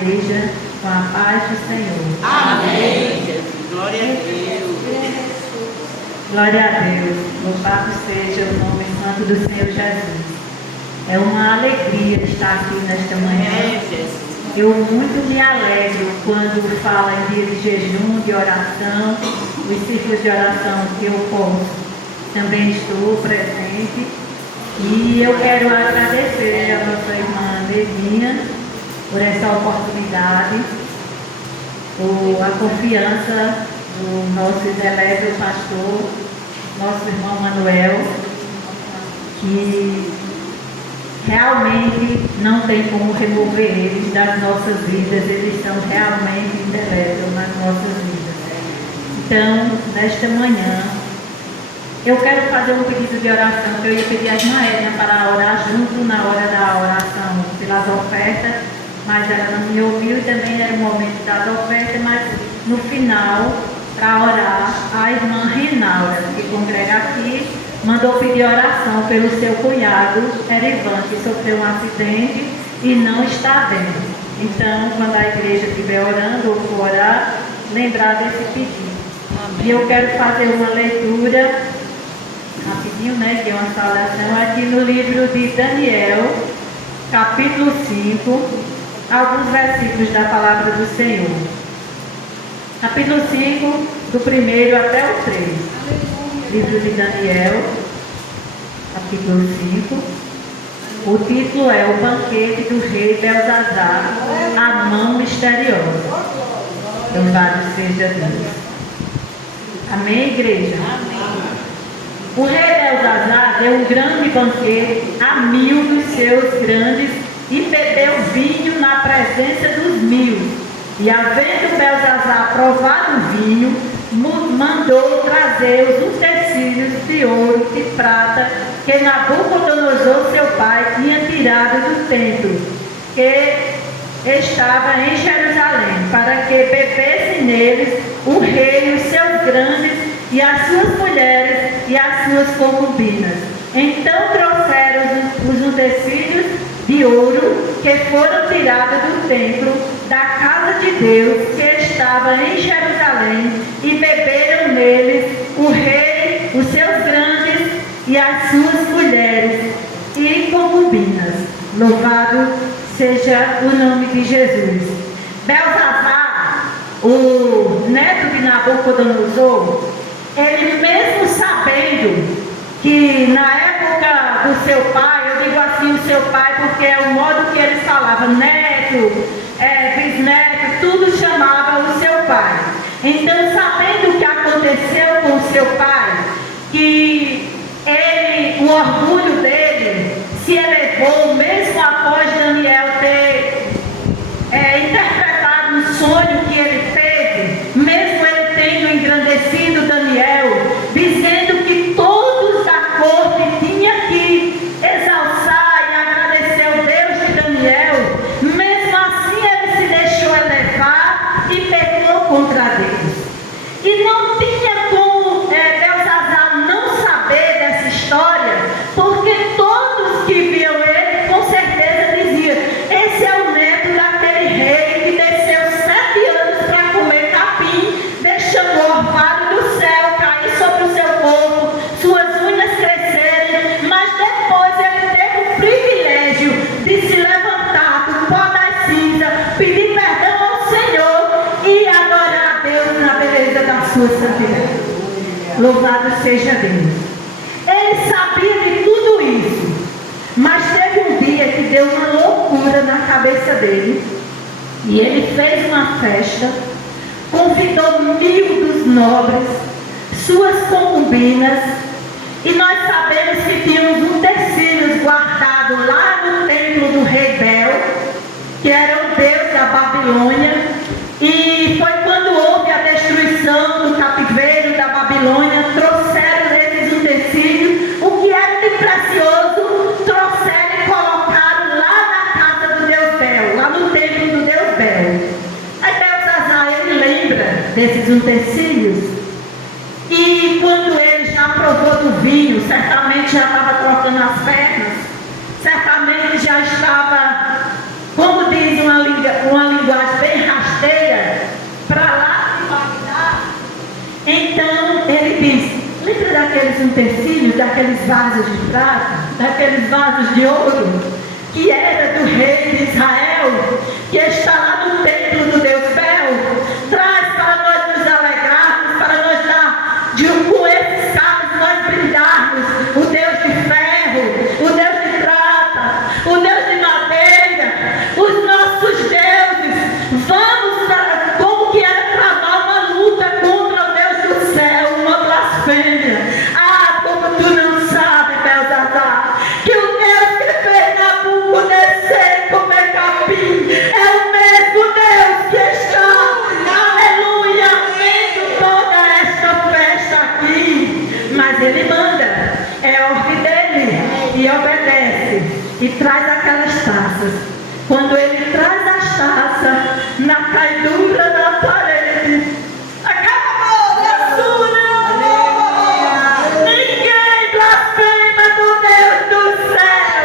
igreja com a paz do Senhor. Amém, Jesus. Glória a Deus. Glória a Deus. Louvado seja o nome santo do Senhor Jesus. É uma alegria estar aqui nesta manhã. Jesus. Eu muito me alegro quando fala em dia de jejum, de oração, os círculos de oração que eu posso. Também estou presente. E eu quero agradecer a nossa irmã Nevinha por essa oportunidade, por a confiança do nosso excelente pastor, nosso irmão Manuel, que realmente não tem como remover eles das nossas vidas, eles são realmente indeléveis nas nossas vidas. Então, nesta manhã, eu quero fazer um pedido de oração, que eu ia pedir a irmã Edna para orar junto na hora da oração pelas ofertas, mas ela não me ouviu e também era o momento das ofertas, mas no final, para orar, a irmã Reinalda, que congrega aqui, mandou pedir oração pelo seu cunhado, Erivan, que sofreu um acidente e não está bem. Então, quando a igreja estiver orando ou for orar, lembrar desse pedido. Amém. E eu quero fazer uma leitura rapidinho, né, que é uma saudação, aqui no livro de Daniel, capítulo 5, alguns versículos da palavra do Senhor. Capítulo 5, do 1 até o 3. Livro de Daniel, capítulo 5. O título é O Banquete do Rei Belzazar, a Mão Misteriosa. Louvado seja Deus. Amém, igreja? Amém. O rei Belzazar deu um grande banquete a 1000 dos seus grandes e bebeu vinho na presença dos 1000. E havendo Belzazar provado o vinho, mandou trazer os utensílios de ouro e prata que Nabucodonosor, seu pai, tinha tirado do templo, que estava em Jerusalém, para que bebesse neles o rei, os seus grandes, e as suas mulheres e as suas concubinas. Então trouxeram os utensílios de ouro que foram tirados do templo da casa de Deus que estava em Jerusalém e beberam neles o rei, os seus grandes e as suas mulheres e concubinas. Louvado seja o nome de Jesus. Belzazar, o neto de Nabucodonosor, ele mesmo sabendo que na época do seu pai, eu digo assim o seu pai porque é o modo que eles falavam, neto, bisneto, tudo chamava o seu pai. Então, sabendo o que aconteceu com o seu pai, que ele, o orgulho dele se elevou, mesmo após Daniel ter interpretado um sonho que ele teve, mesmo ele tendo engrandecido Daniel, dizendo que todos da corte tinham que exalçar e agradecer ao Deus de Daniel, mesmo assim ele se deixou elevar e pecou contra Deus. E não tinha como Belzazar não saber dessa história, porque todos que viam ele com certeza diziam: esse é o neto daquele rei que desceu 7 anos para comer capim, deixando o orvalho do céu cair sobre o seu corpo, suas unhas crescerem, mas depois ele teve o privilégio de se levantar do pó das cinzas, pedir perdão ao Senhor e adorar a Deus na beleza da sua santidade. Louvado seja Deus. Ele sabia de tudo isso, mas teve um dia que deu uma loucura na cabeça dele, e ele fez uma festa, convidou 1000 dos nobres, suas concubinas, e nós sabemos que tínhamos utensílios guardados lá no templo do rei Bel, que era o deus da Babilônia, e foi quando houve a destruição do cativeiro da Babilônia, trouxeram esses utensílios, o que era de precioso, trouxeram e colocaram lá na casa do deus Bel, lá no templo do deus Bel. Aí Belzazar, ele lembra desses utensílios, e quando ele já provou do vinho, certamente já estava trocando as pernas, certamente já estava, como diz uma linguagem vasos de prata, daqueles vasos de ouro, que era do rei de Israel, que está lá no templo do Deus Fel. Traz para nós nos alegrarmos, para nós dar com esses carros nós brilharmos. O Deus de ferro, o Deus de prata, o Deus de madeira, os nossos deuses. Vamos para como que era travar uma luta contra o Deus do céu, uma blasfêmia. Ah, como tu não sabes, Belsazar, que o Deus que fez Nabucodonosor comer capim é o mesmo Deus que está, aleluia, vendo toda esta festa aqui. Mas ele manda, é ordem dele, e obedece, e traz aquelas taças. Quando ele traz as taças, na caidura da parede, acabou, ninguém blasfema do Deus do céu.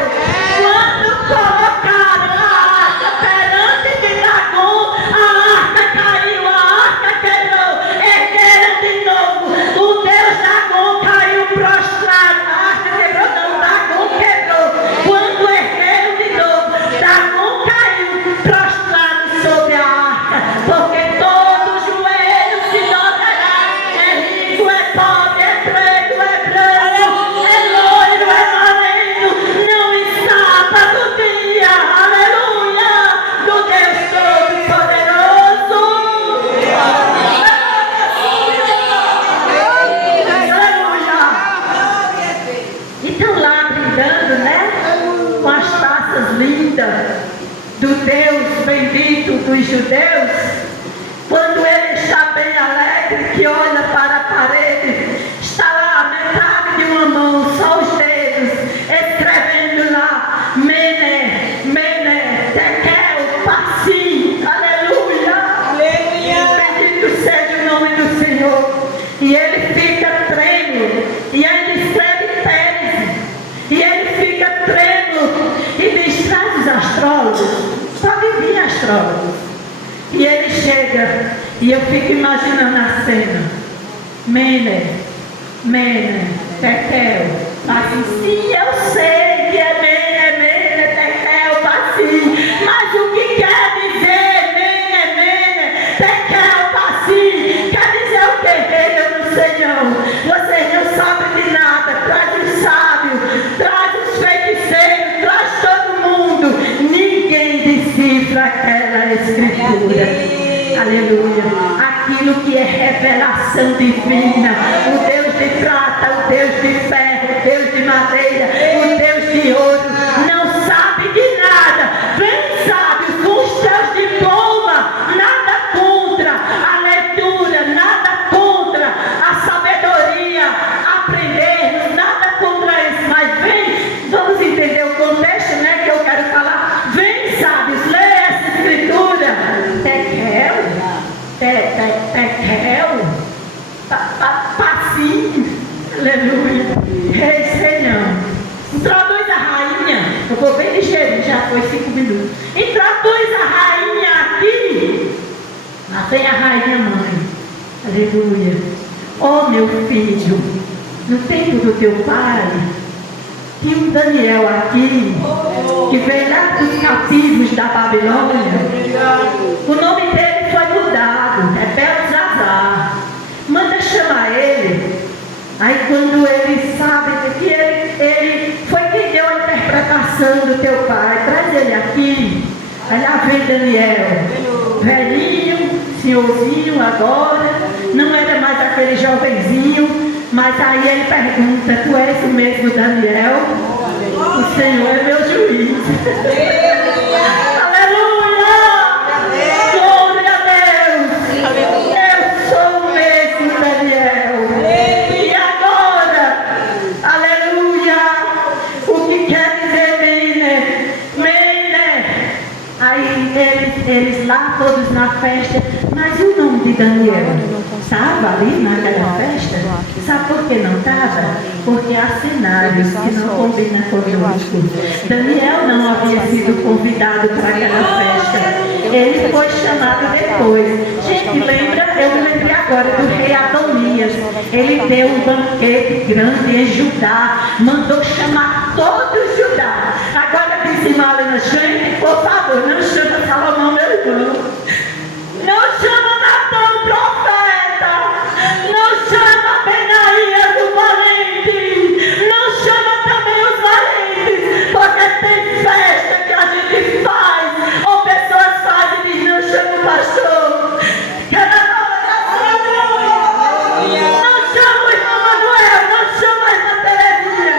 Quando colocaram a arca perante de Dagon, a arca caiu, a arca quebrou, ergueram de novo, o Deus Dagon caiu prostrado, a arca quebrou, não, Dagon quebrou. Quando ergueram de novo, Dagon caiu prostrado sobre a arca, porque todo joelho se dobrará. É rico, é pobre, é preto, é branco, é loiro, é moreno, não escapa do dia, aleluia, do Deus Todo-Poderoso. Aleluia. E estão lá brindando, né? Com as taças lindas do Deus bendito dos judeus. Quando ele está bem alegre, que olha para a parede, está lá metade de uma mão, só os dedos, escrevendo lá, Mene, Mene, Tekel, Parsim, aleluia, aleluia, bendito seja o nome do Senhor. E ele fica trêmulo, e ele escreve Pérez, e ele fica trêmulo, e diz, traz os astrólogos, só vir astrólogos. E ele chega, e eu fico imaginando a cena. Mene, Mene, Tekel, Parsim. Sim, eu sei que é Mene, Tekel, Parsim. Mas o que quer dizer Mene, Tekel, Parsim? Quer dizer o que? Eu não sei não. Vocês não sabem de nada. Traz os sábios, traz os feiticeiros, traz todo mundo. Ninguém decifra aquela escritura. Aleluia. Aquilo que é revelação divina. O Deus de prata, o Deus de ferro, o Deus de madeira, o Deus de ouro. Não sabe de nada. Vem, sábio, com os teus diplomas. Nada contra a leitura, nada contra a sabedoria, aprender, nada contra isso. Mas vem, vamos entender o contexto, né, que eu quero falar. Vem, sábios, lê essa escritura. Tekel, Parsim, aleluia, rei Senhor. Introduz a rainha, eu vou bem ligeiro, já foi 5 minutos. Introduz a rainha aqui. Lá vem a rainha mãe, aleluia. Oh meu filho, no tempo do teu pai, tinha um Daniel aqui, que veio lá dos cativos da Babilônia. O nome dele foi mudado, é Belsazar. Manda chamar ele. Aí quando ele sabe que ele foi quem deu a interpretação do teu pai, traz ele aqui. Aí lá vem Daniel, velhinho, senhorzinho agora, não era mais aquele jovenzinho, mas aí ele pergunta, tu és o mesmo Daniel? O Senhor é meu juiz. Aleluia! Glória a Deus! Eu sou o mesmo Daniel. E agora, aleluia! O que quer dizer Mene? Mene! Aí eles lá todos na festa, mas o nome de Daniel estava ali naquela festa? Sabe por que não estava? Porque há cenários que não combinam conosco. Daniel não havia sido convidado para aquela festa. Ele foi chamado depois. Gente, lembra? Eu me lembrei agora do rei Adonias. glórias. Ele deu um banquete grande em Judá, mandou chamar todo Judá. Agora disse Malena, gente, por favor, não chama Salomão, meu irmão. Não chama Natan, profeta. Não chama Benaías, o valente. Não chama também os valentes, porque tem festa que a gente faz, ou pessoas fazem e dizem, não chama o pastor. Não chama o irmão Manuel, não chama a irmã Terezinha.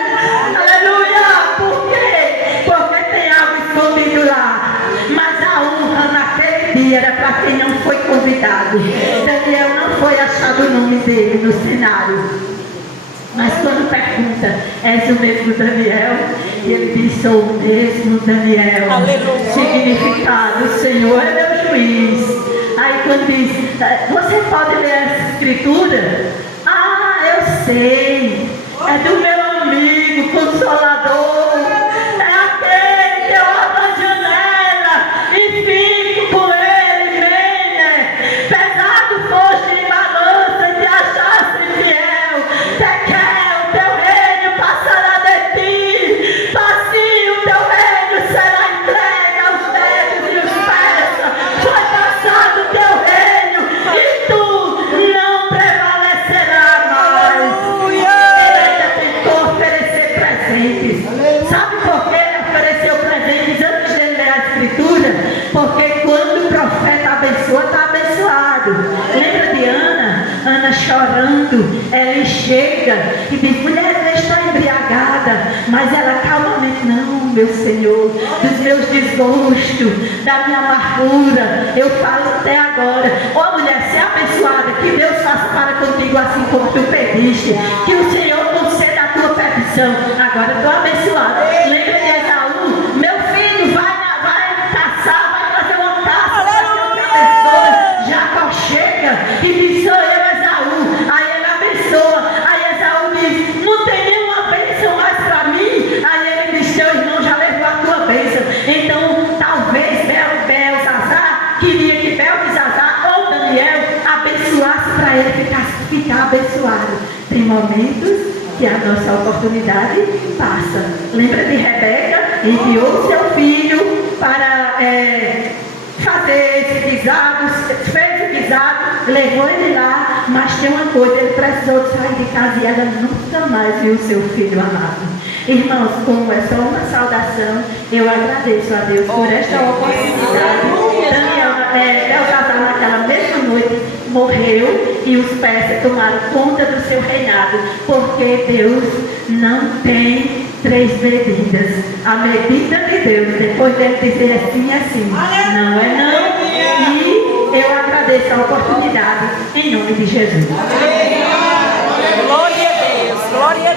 Aleluia. Por quê? Porque tem algo escondido lá. Mas a honra naquele dia era para quem não foi convidado. Daniel não foi achado o nome dele no cenário. Mas quando pergunta, és o mesmo Daniel? E ele diz, sou o mesmo Daniel. Aleluia. Significado, o Senhor é meu juiz. Aí quando diz, você pode ler essa escritura? Ah, eu sei. É do meu amigo, consolador. É aquele que eu abro a janela e fico com ele, bem, pesado foste em balança e te achaste fiel. Tekel, teu reino passará de ti. Facinho, teu reino será entregue aos médios e os persas. Foi passado teu reino e tu não prevalecerás mais. Ele ainda tentou oferecer presentes. Sabe por que ele ofereceu presentes antes de ler a escritura? Porque quando o profeta abençoa, está abençoado. Lembra de Ana? Ana chorando, ela chega e diz, mulher, está embriagada, mas ela calmamente, não, meu Senhor, dos meus desgostos, da minha amargura, eu falo até agora. Ó mulher, se abençoada, que Deus faça para contigo assim como tu pediste, que o Senhor conceda a tua petição. Agora eu estou abençoada. Lembra de Esaú? Meu filho, vai caçar, vai fazer uma caça, Jacó chega e diz, sou eu, Esaú. Aí ele abençoa. Aí Esaú diz, não tem nenhuma bênção mais para mim. Aí ele diz, teu irmão já levou a tua bênção. Então talvez Belzazar queria que Belzazar ou Daniel abençoasse para ele ficar abençoado. Tem momentos que a nossa oportunidade passa. Lembra de Rebeca? Enviou seu filho para fazer esse guisado, fez o guisado, levou ele lá, mas tem uma coisa, ele precisou sair de casa e ela nunca mais viu seu filho amado. Irmãos, como é só uma saudação, eu agradeço a Deus por esta oportunidade. Belzazar naquela mesma noite morreu e os persas tomaram conta do seu reinado, porque Deus não tem três medidas. A medida de Deus, depois dele dizer assim, assim, não é não. E eu agradeço a oportunidade em nome de Jesus. Glória a Deus, glória a Deus.